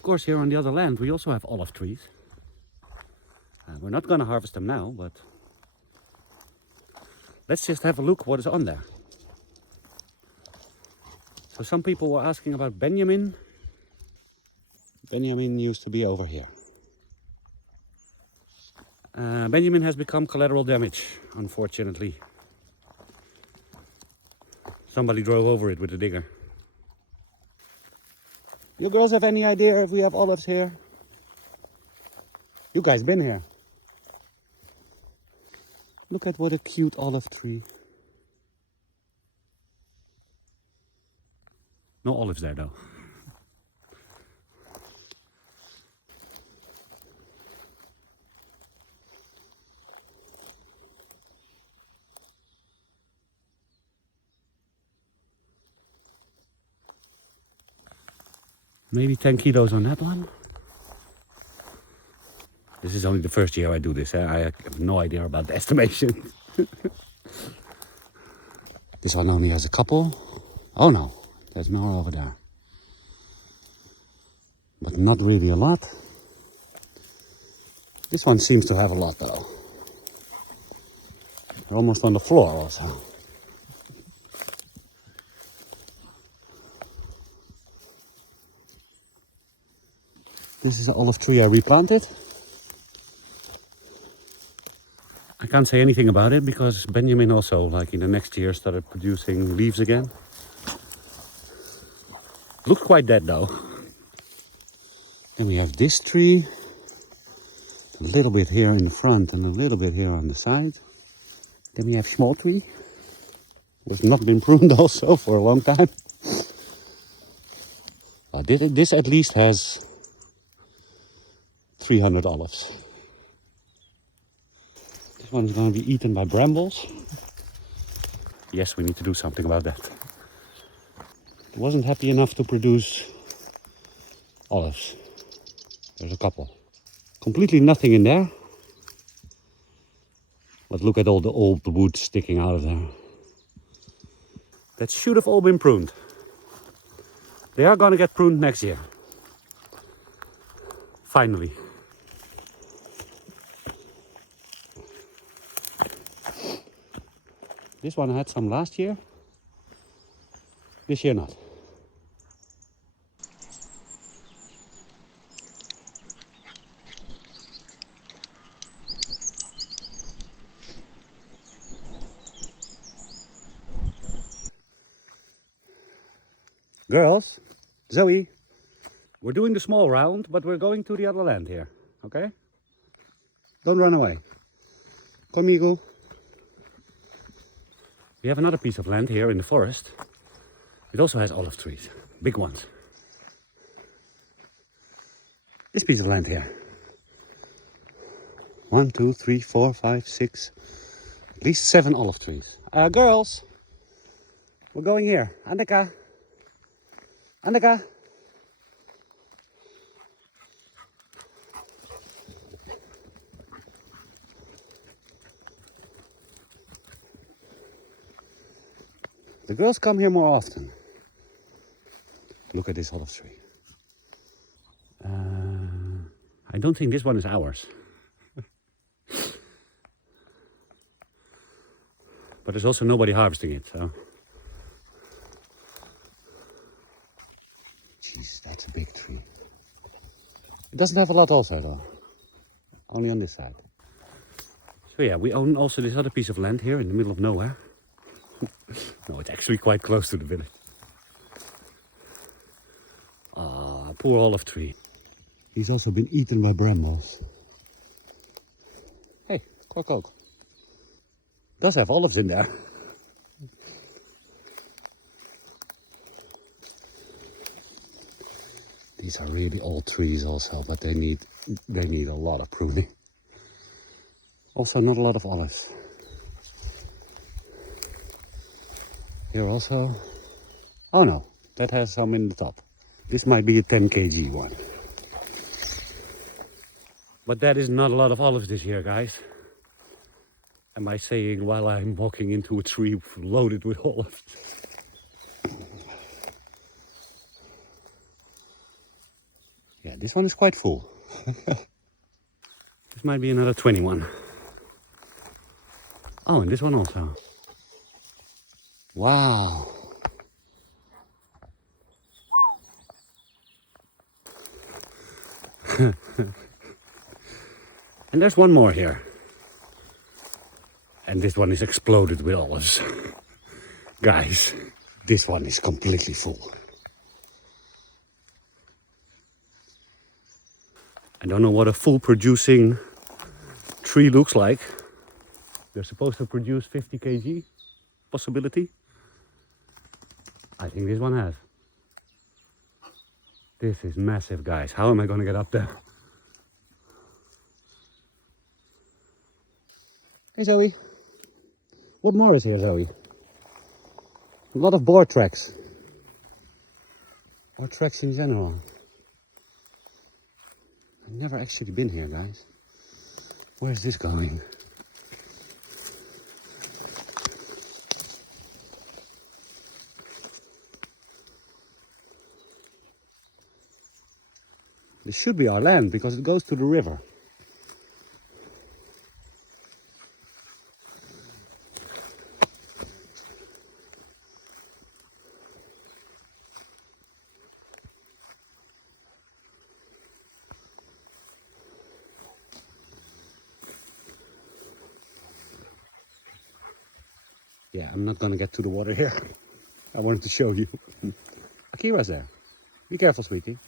Of course, here on the other land, we also have olive trees. We're not going to harvest them now, but let's just have a look what is on there. So some people were asking about Benjamin. Benjamin used to be over here. Benjamin has become collateral damage, unfortunately. Somebody drove over it with a digger. You girls have any idea if we have olives here? You guys been here? Look at what a cute olive tree. No olives there though. Maybe 10 kilos on that one. This is only the first year I do this. I have no idea about the estimation. This one only has a couple. Oh no, there's more over there. But not really a lot. This one seems to have a lot though. They're almost on the floor also. This is an olive tree I replanted. I can't say anything about it because Benjamin also, like in the next year, started producing leaves again. Looked quite dead though. Then we have this tree. A little bit here in the front and a little bit here on the side. Then we have small tree. It's not been pruned also for a long time. This at least has 300 olives. This one is going to be eaten by brambles. Yes, we need to do something about that. It wasn't happy enough to produce olives. There's a couple. Completely nothing in there. But look at all the old wood sticking out of there. That should have all been pruned. They are going to get pruned next year. Finally. This one had some last year. This year not. Girls, Zoe, we're doing the small round, but we're going to the other land here, okay? Don't run away. Conmigo. We have another piece of land here in the forest. It also has olive trees, big ones. This piece of land here. 1, 2, 3, 4, 5, 6, at least 7 olive trees. Girls, we're going here. Andeka. Andeka. The girls come here more often. Look at this olive tree. I don't think this one is ours. But there's also nobody harvesting it, so. Jeez, that's a big tree. It doesn't have a lot also though. Only on this side. So yeah, we own also this other piece of land here in the middle of nowhere. No, it's actually quite close to the village. Ah, poor olive tree. He's also been eaten by brambles. Hey, quack ook. Does have olives in there. These are really old trees also, but they need a lot of pruning. Also not a lot of olives. Here also. Oh no, that has some in the top. This might be a 10 kg one. But that is not a lot of olives this year, guys. Am I saying while I'm walking into a tree loaded with olives? Yeah, This one is quite full. This might be another 21. Oh, and this one also. Wow. And there's one more here. And this one is exploded with olives. Guys, this one is completely full. I don't know what a full producing tree looks like. They're supposed to produce 50 kg possibility. I think this one has. This is massive, guys. How am I going to get up there? Hey Zoe. What more is here, Zoe? A lot of boar tracks. Or tracks in general. I've never actually been here, guys. Where's this going? This should be our land because it goes to the river. Yeah, I'm not gonna get to the water here. I wanted to show you. Akira's there. Be careful, sweetie.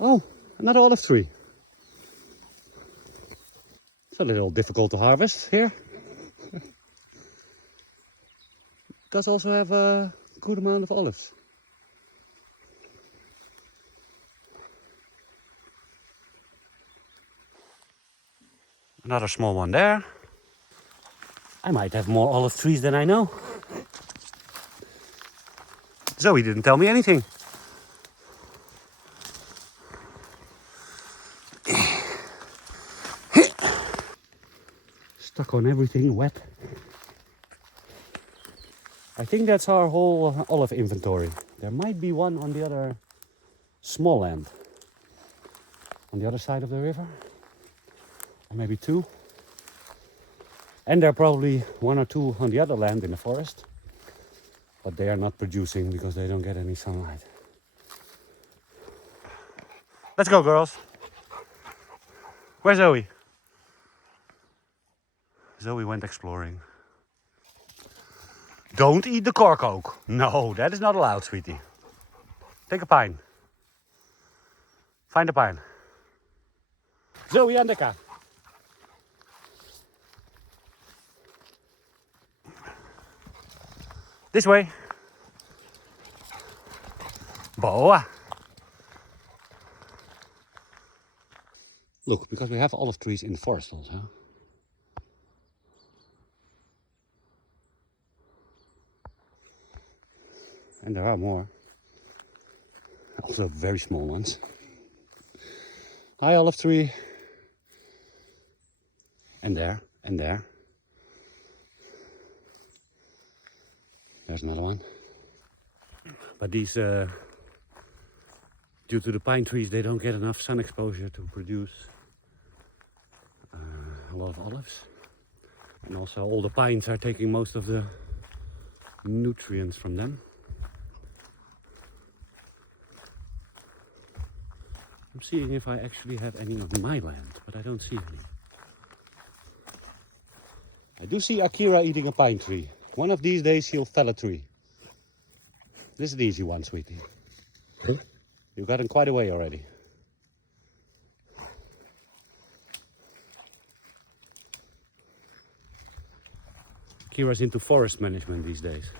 Oh, another olive tree. It's a little difficult to harvest here. It does also have a good amount of olives. Another small one there. I might have more olive trees than I know. Zoe didn't tell me anything. Stuck on everything, wet. I think that's our whole olive inventory. There might be one on the other small land. On the other side of the river. Or maybe two. And there are probably one or two on the other land in the forest. But they are not producing because they don't get any sunlight. Let's go, girls. Where's Zoe? Zoe went exploring. Don't eat the cork oak. No, that is not allowed, sweetie. Take a pine. Find a pine. Zoe, Andeka. This way. Boa. Look, because we have olive trees in the forest also. And there are more. Also very small ones. Hi, olive tree. And there, and there. There's another one. But these, due to the pine trees, they don't get enough sun exposure to produce a lot of olives. And also all the pines are taking most of the nutrients from them. I'm seeing if I actually have any on my land, but I don't see any. I do see Akira eating a pine tree. One of these days he'll fell a tree. This is the easy one, sweetie. Huh? You've gotten quite a way already. Akira's into forest management these days.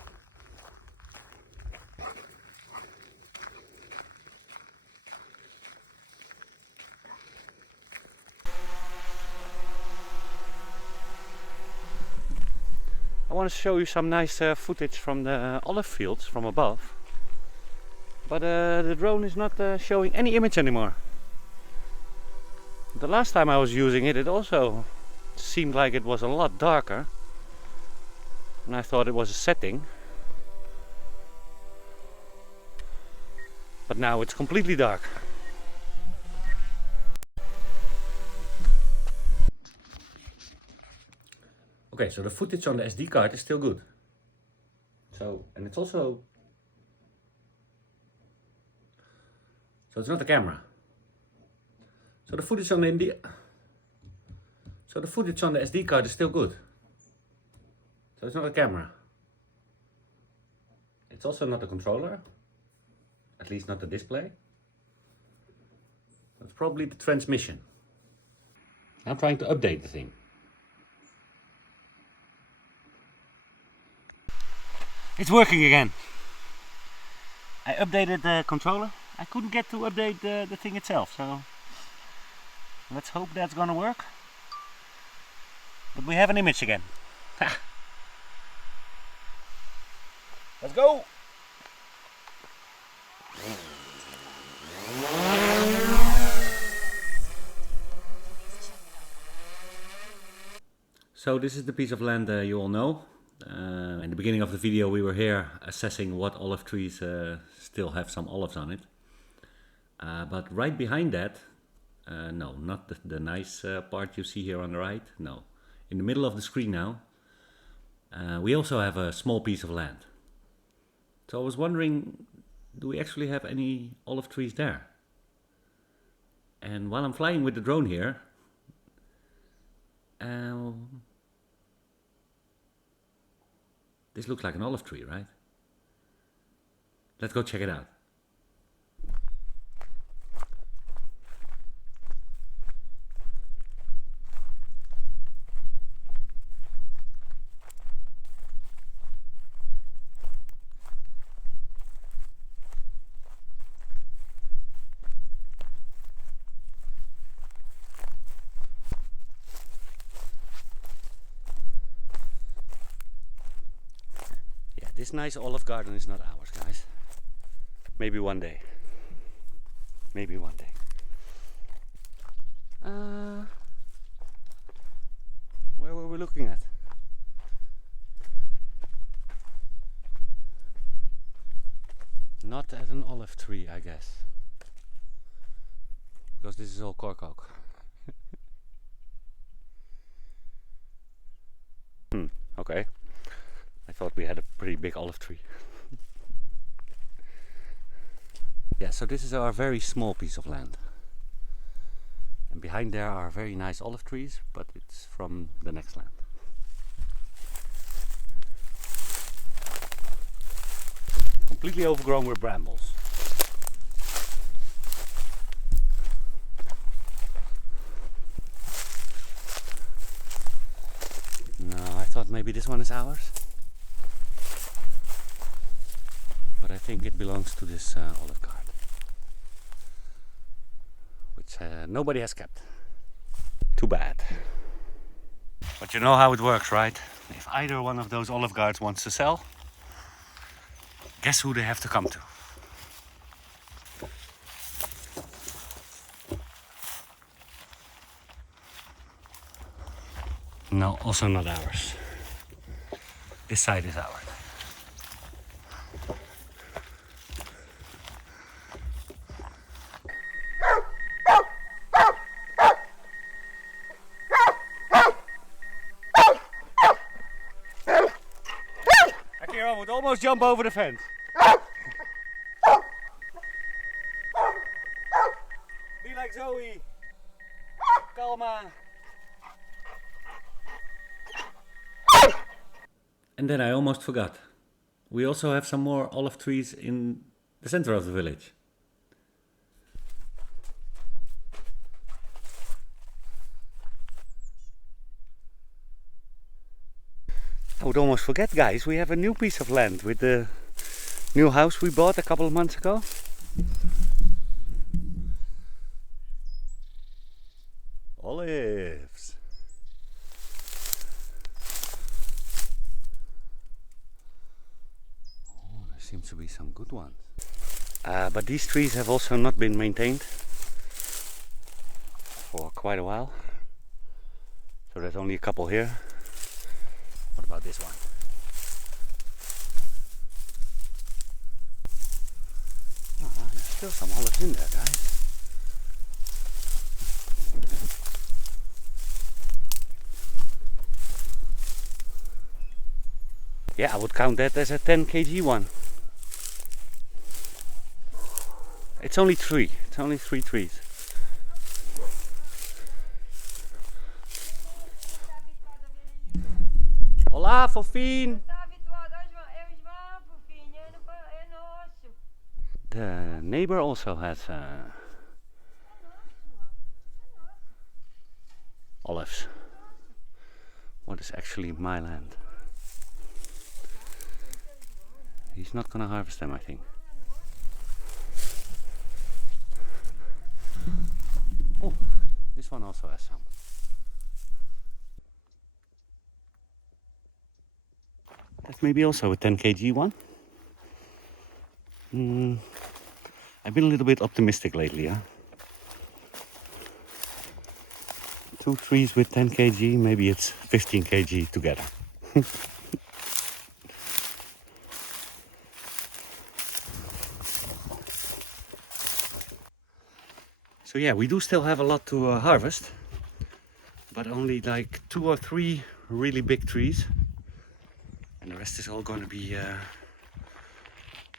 I want to show you some nice footage from the olive fields from above. But the drone is not showing any image anymore. The last time I was using it, it also seemed like it was a lot darker. And I thought it was a setting. But now it's completely dark. Okay, so the footage on the SD card is still good. So, and it's also, so it's not a camera. So the footage on the SD card is still good. So it's not a camera. It's also not a controller, at least not the display. It's probably the transmission. I'm trying to update the thing. It's working again. I updated the controller. I couldn't get to update the thing itself, so let's hope that's gonna work. But we have an image again. Let's go! So this is the piece of land you all know. In the beginning of the video we were here assessing what olive trees still have some olives on it. But right behind that, no, not the nice part you see here on the right, no. In the middle of the screen now, we also have a small piece of land. So I was wondering, do we actually have any olive trees there? And while I'm flying with the drone here, this looks like an olive tree, right? Let's go check it out. This nice olive garden is not ours, guys. Maybe one day. Maybe one day. Where were we looking at? Not at an olive tree, I guess. Because this is all cork oak. Okay. I thought we had a pretty big olive tree. Yeah, so this is our very small piece of land. And behind there are very nice olive trees, but it's from the next land. Completely overgrown with brambles. No, I thought maybe this one is ours. But I think it belongs to this olive garden, which nobody has kept. Too bad. But you know how it works, right? If either one of those olive gardens wants to sell, guess who they have to come to? No, also not ours. This side is ours. I would almost jump over the fence. Be like Zoe. Kalma. And then I almost forgot. We also have some more olive trees in the center of the village. I would almost forget, guys, we have a new piece of land with the new house we bought a couple of months ago. Olives. Oh, there seems to be some good ones. But these trees have also not been maintained for quite a while. So there's only a couple here. What about this one? Oh, there's still some olives in there, guys. Yeah, I would count that as a 10 kg one. It's only 3. It's only 3 trees. Olá, fofinho! The neighbor also has olives. What is actually my land? He's not gonna harvest them, I think. Oh, this one also has some. That's maybe also a 10 kg one. I've been a little bit optimistic lately, huh? 2 trees with 10 kg, maybe it's 15 kg together. So yeah, we do still have a lot to harvest, but only like 2 or 3 really big trees, and the rest is all going to be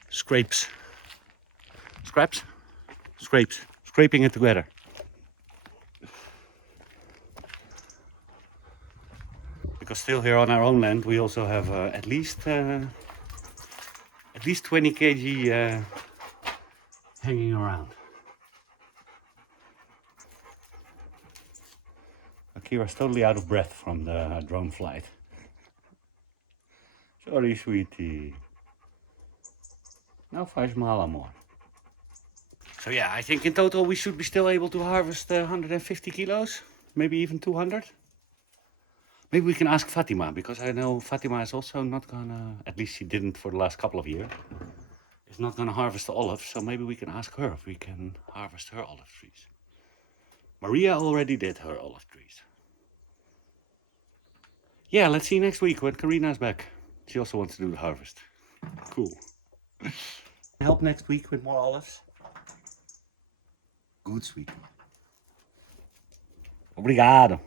scrapes, scraps, scrapes, scraping it together. Because still here on our own land, we also have at least 20 kg hanging around. Akira's totally out of breath from the drone flight. Sorry, sweetie. Nou, faz mal, amor. So yeah, I think in total we should be still able to harvest 150 kilos, maybe even 200. Maybe we can ask Fatima, because I know Fatima is also not gonna, at least she didn't for the last couple of years, is not gonna harvest the olives, so maybe we can ask her if we can harvest her olive trees. Maria already did her olive trees. Yeah, let's see next week when Karina's back. She also wants to do the harvest. Cool. Help next week with more olives? Good, sweetie. Obrigado.